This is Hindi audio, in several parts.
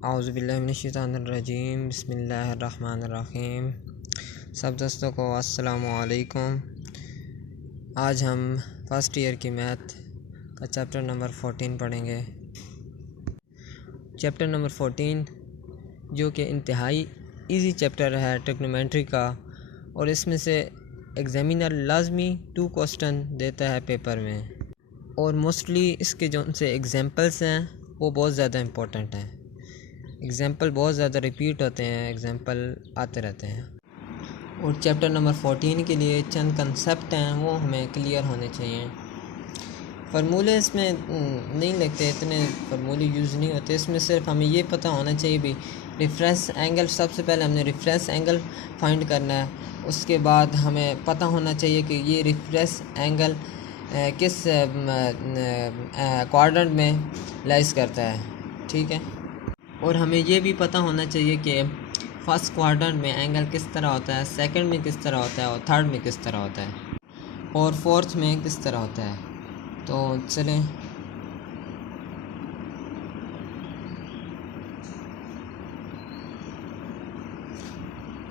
औज़ुबिल्लाहिमिनश्शैतानिर्रजीम बिस्मिल्लाहिर्रहमानिर्रहीम। सब दोस्तों को अस्सलामु अलैकुम। आज हम फर्स्ट ईयर की मैथ का चैप्टर नंबर 14 पढ़ेंगे। चैप्टर नंबर 14 जो कि इंतहाई इजी चैप्टर है ट्रिग्नोमेट्री का, और इसमें से एग्जामिनर लाजमी 2 क्वेश्चन देता है पेपर में, और मोस्टली इसके जो से एग्जांपल्स हैं वो बहुत ज़्यादा इम्पोर्टेंट हैं। एग्जाम्पल बहुत ज़्यादा रिपीट होते हैं, एग्जाम्पल आते रहते हैं। और चैप्टर नंबर 14 के लिए चंद कंसेप्ट हैं वो हमें क्लियर होने चाहिए। फार्मूले इसमें नहीं लगते, इतने फार्मूले यूज़ नहीं होते। इसमें सिर्फ हमें ये पता होना चाहिए भी रेफरेंस एंगल, सबसे पहले हमने रेफरेंस एंगल फाइंड करना है। उसके बाद हमें पता होना चाहिए कि ये रेफरेंस एंगल किस क्वाड्रेंट में लाइज करता है, ठीक है। और हमें ये भी पता होना चाहिए कि फर्स्ट क्वाड्रेंट में एंगल किस तरह होता है, सेकंड में किस तरह होता है, और थर्ड में किस तरह होता है, और फोर्थ में किस तरह होता है। तो चलें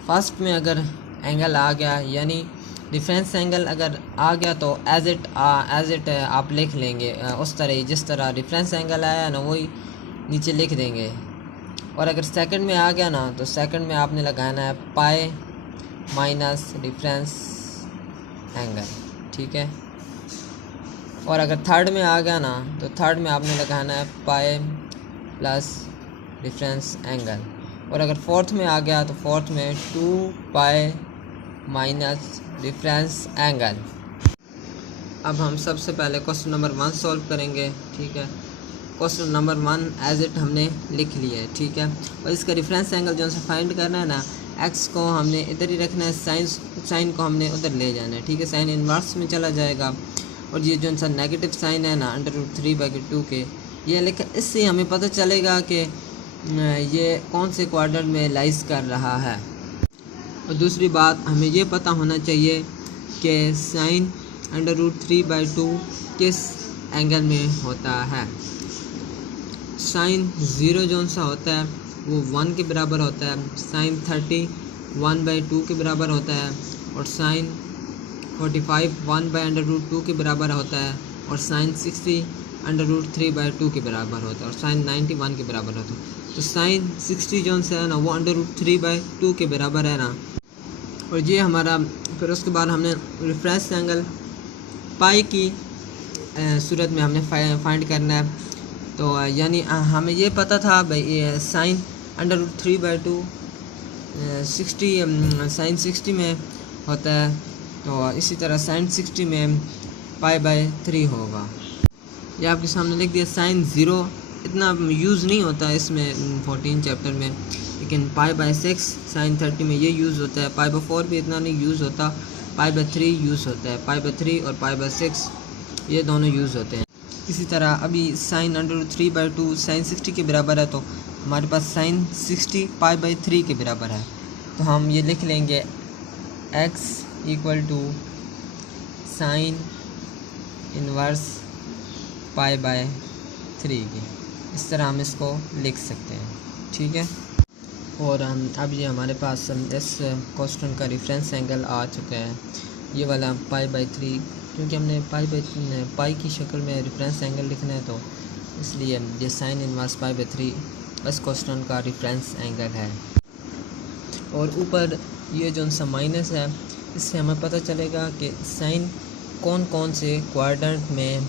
फर्स्ट में अगर एंगल आ गया, यानी डिफरेंस एंगल अगर आ गया तो एज इट आप लिख लेंगे उस तरह, जिस तरह डिफरेंस एंगल आया ना वही नीचे लिख देंगे। और अगर सेकंड में आ गया ना तो सेकंड में आपने लगाना है पाई माइनस डिफरेंस एंगल, ठीक है। और अगर थर्ड में आ गया ना तो थर्ड में आपने लगाना है पाई प्लस डिफरेंस एंगल। और अगर फोर्थ में आ गया तो फोर्थ में 2 पाई माइनस डिफरेंस एंगल। अब हम सबसे पहले क्वेश्चन नंबर 1 सॉल्व करेंगे, ठीक है। क्वेश्चन नंबर 1 एज इट हमने लिख लिया है, ठीक है। और इसका रेफरेंस एंगल जो है फाइंड करना है ना, एक्स को हमने इधर ही रखना है, साइन को हमने उधर ले जाना है, ठीक है। साइन इन्वर्स में चला जाएगा, और ये जो सा नेगेटिव साइन है ना √3/2 के ये लिखा, इससे हमें पता चलेगा कि ये कौन से क्वाड्रेंट में लाइज कर रहा है। और दूसरी बात हमें ये पता होना चाहिए कि साइन √3/2 किस एंगल में होता है। साइन 0 जो सा होता है वो 1 के बराबर होता है, साइन 30 1/2 के बराबर होता है, और साइन 45 1/√2 के बराबर होता है, और साइन 60 √3/2 के बराबर होता है, और साइन 90 1 के बराबर होता है। तो साइन 60 जो सा है ना वो √3/2 के बराबर है ना। और ये हमारा, फिर उसके बाद हमने रेफरेंस एंगल पाई की सूरत में हमने फाइंड करना है। तो यानी हमें ये पता था भाई साइन √3/2 साइन 60 में होता है, तो इसी तरह साइन 60 में पाई/3 होगा। ये आपके सामने लिख दिया। साइन 0 इतना यूज़ नहीं होता इसमें 14 चैप्टर में, लेकिन पाई/6 साइन 30 में ये यूज़ होता है। पाई/4 भी इतना नहीं यूज़ होता, पाई/3 यूज़ होता है। पाई/3 और पाई/6 ये दोनों यूज़ होते हैं। इसी तरह अभी साइन √3/2 साइन 60 के बराबर है, तो हमारे पास साइन 60 पाई/3 के बराबर है। तो हम ये लिख लेंगे x = साइन इन्वर्स पाई/3 की। इस तरह हम इसको लिख सकते हैं, ठीक है। और अब ये हमारे पास इस क्वेश्चन का रेफरेंस एंगल आ चुका है, ये वाला पाई/3, क्योंकि हमने पाई की शक्ल में रेफरेंस एंगल लिखना है, तो इसलिए ये साइन इन्वर्स पाई/3 इस क्वेश्चन का रेफरेंस एंगल है। और ऊपर ये जो सा माइनस है, इससे हमें पता चलेगा कि साइन कौन कौन से क्वाड्रेंट में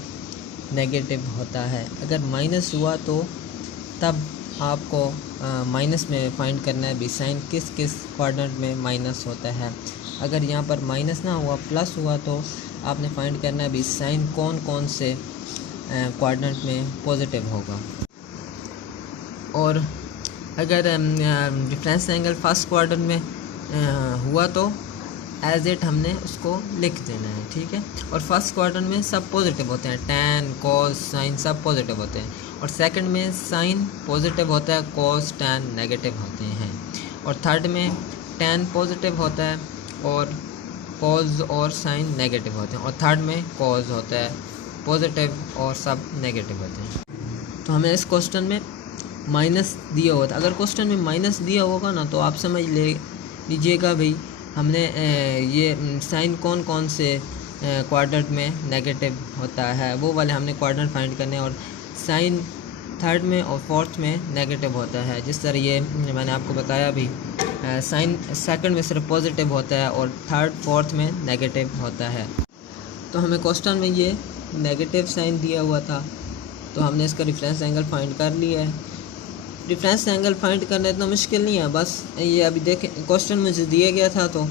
नेगेटिव होता है। अगर माइनस हुआ तो तब आपको माइनस में फाइंड करना है भी साइन किस किस क्वाड्रेंट में माइनस होता है। अगर यहाँ पर माइनस ना हुआ, प्लस हुआ, तो आपने फाइंड करना है भी साइन कौन कौन से क्वाड्रेंट में पॉजिटिव होगा। और अगर डिफरेंस एंगल फर्स्ट क्वाड्रेंट में हुआ तो एज इट हमने उसको लिख देना है, ठीक है। और फर्स्ट क्वाड्रेंट में सब पॉजिटिव होते हैं, टैन कॉस साइन सब पॉजिटिव होते हैं। और सेकंड में साइन पॉजिटिव होता है, कॉस टैन नेगेटिव होते हैं। और थर्ड में टैन पॉजिटिव होता है, और कॉज और साइन नेगेटिव होते हैं। और थर्ड में कॉज होता है पॉजिटिव, और सब नेगेटिव होते हैं। तो हमें इस क्वेश्चन में माइनस दिया होता, अगर क्वेश्चन में माइनस दिया होगा ना तो आप समझ लीजिएगा भाई हमने ये साइन कौन कौन से क्वाड्रेंट में नेगेटिव होता है वो वाले हमने क्वाड्रेंट फाइंड करने, और साइन थर्ड में और फोर्थ में नेगेटिव होता है। जिस तरह ये मैंने आपको बताया भी, साइन सेकंड में सिर्फ पॉजिटिव होता है और थर्ड फोर्थ में नेगेटिव होता है। तो हमें क्वेश्चन में ये नेगेटिव साइन दिया हुआ था तो हमने इसका रेफरेंस एंगल फाइंड कर लिया है। रेफरेंस एंगल फाइंड करना इतना मुश्किल नहीं है, बस ये अभी देखें क्वेश्चन मुझे दिया गया था तो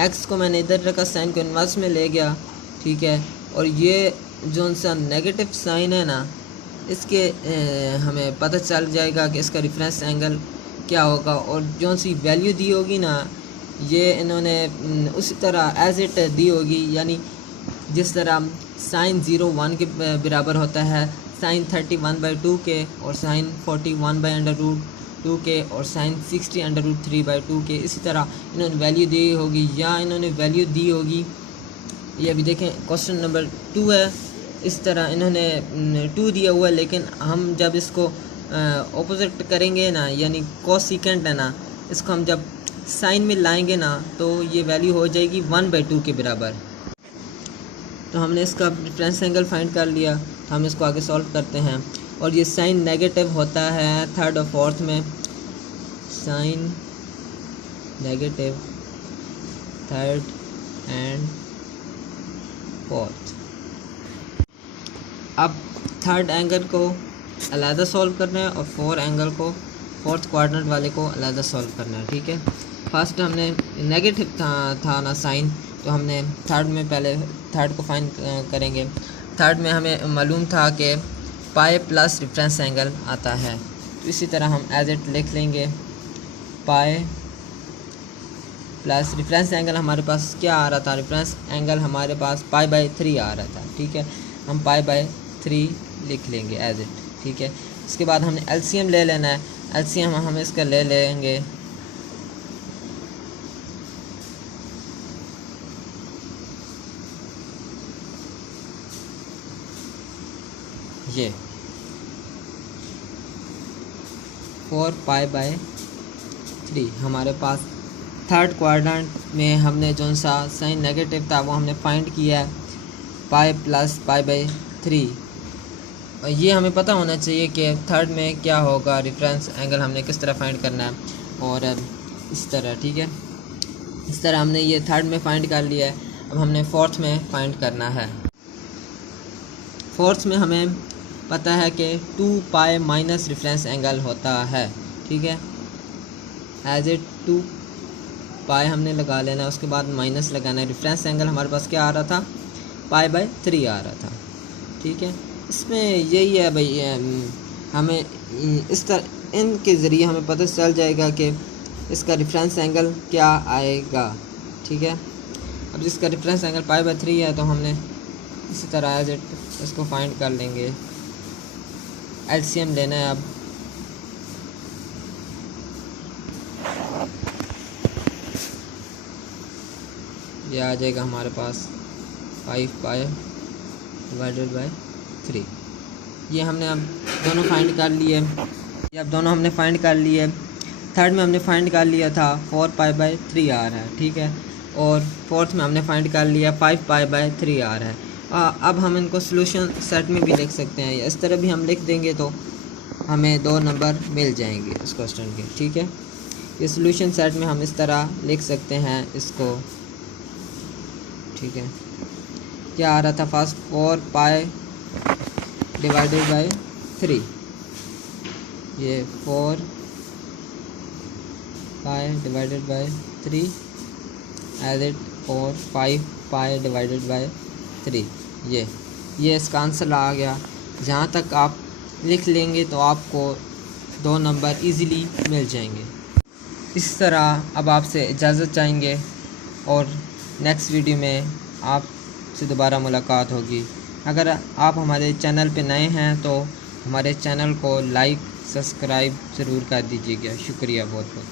एक्स को मैंने इधर रखा, साइन को इन्वर्स में ले गया, ठीक है। और ये जो सा नेगेटिव साइन है ना इसके हमें पता चल जाएगा कि इसका रेफरेंस एंगल क्या होगा, और जो सी वैल्यू दी होगी ना ये इन्होंने उसी तरह एज इट दी होगी, यानी जिस तरह साइन 0 1 के बराबर होता है, साइन 31/2 के, और साइन 41/√2 के, और साइन 60√3/2 के, इसी तरह इन्होंने वैल्यू दी होगी या इन्होंने वैल्यू दी होगी। ये अभी देखें क्वेश्चन नंबर 2 है, इस तरह इन्होंने 2 दिया हुआ है, लेकिन हम जब इसको ऑपोजिट करेंगे ना, यानी कोसेकेंट है ना, इसको हम जब साइन में लाएंगे ना तो ये वैल्यू हो जाएगी 1/2 के बराबर। तो हमने इसका रेफरेंस एंगल फाइंड कर लिया, तो हम इसको आगे सॉल्व करते हैं। और ये साइन नेगेटिव होता है थर्ड और फोर्थ में, sine negative third and fourth. अब थर्ड एंगल को अलग सॉल्व करना है और फोर्थ क्वाड्रेंट वाले को अलग सॉल्व करना है, ठीक है। फर्स्ट हमने नेगेटिव था ना साइन, तो हमने थर्ड में पहले थर्ड को फाइंड करेंगे। थर्ड में हमें मालूम था कि पाई प्लस रेफरेंस एंगल आता है, तो इसी तरह हम एज इट लिख लेंगे, पाई प्लस रेफरेंस एंगल हमारे पास क्या आ रहा था, रेफरेंस एंगल हमारे पास π/3 आ रहा था, ठीक है। हम π/3 लिख लेंगे एज इट, ठीक है। इसके बाद हमने एलसीएम ले लेना है, एलसीएम हम इसका ले लेंगे ये 4π/3 हमारे पास थर्ड क्वाड्रेंट में हमने जो सा साइन नेगेटिव था वो हमने फाइंड किया है, पाई प्लस π/3। और ये हमें पता होना चाहिए कि थर्ड में क्या होगा, रेफरेंस एंगल हमने किस तरह फाइंड करना है, और इस तरह, ठीक है। इस तरह हमने ये थर्ड में फाइंड कर लिया है। अब हमने फोर्थ में फाइंड करना है। फोर्थ में हमें पता है कि 2π माइनस रेफरेंस एंगल होता है, ठीक है। एज इट 2π हमने लगा लेना है, उसके बाद माइनस लगाना है। रेफरेंस एंगल हमारे पास क्या आ रहा था, π/3 आ रहा था, ठीक है। इसमें यही है भाई, हमें इस तरह इनके ज़रिए हमें पता चल जाएगा कि इसका रेफरेंस एंगल क्या आएगा, ठीक है। अब जिसका रेफरेंस एंगल π/3 है तो हमने इसी तरह एज इट इसको फाइंड कर लेंगे। एलसीएम लेना है, अब ये आ जाएगा हमारे पास 5π/3। ये हमने अब दोनों फाइंड कर लिए, ये अब दोनों हमने फाइंड कर लिए। थर्ड में हमने फाइंड कर लिया था 4π/3 आ रहा है, ठीक है। और फोर्थ में हमने फाइंड कर लिया 5π/3 आ रहा है। अब हम इनको सॉल्यूशन सेट में भी लिख सकते हैं, इस तरह भी हम लिख देंगे तो हमें 2 नंबर मिल जाएंगे इस क्वेश्चन के, ठीक है। ये सॉल्यूशन सेट में हम इस तरह लिख सकते हैं इसको, ठीक है। क्या आ रहा था फर्स्ट, 4π/3, ये 4π/3 एज इट, और 5π/3, ये इसका आंसर आ गया। जहाँ तक आप लिख लेंगे तो आपको 2 नंबर इजीली मिल जाएंगे। इस तरह अब आपसे इजाज़त चाहेंगे और नेक्स्ट वीडियो में आपसे दोबारा मुलाकात होगी। अगर आप हमारे चैनल पे नए हैं तो हमारे चैनल को लाइक सब्सक्राइब ज़रूर कर दीजिएगा। शुक्रिया बहुत बहुत।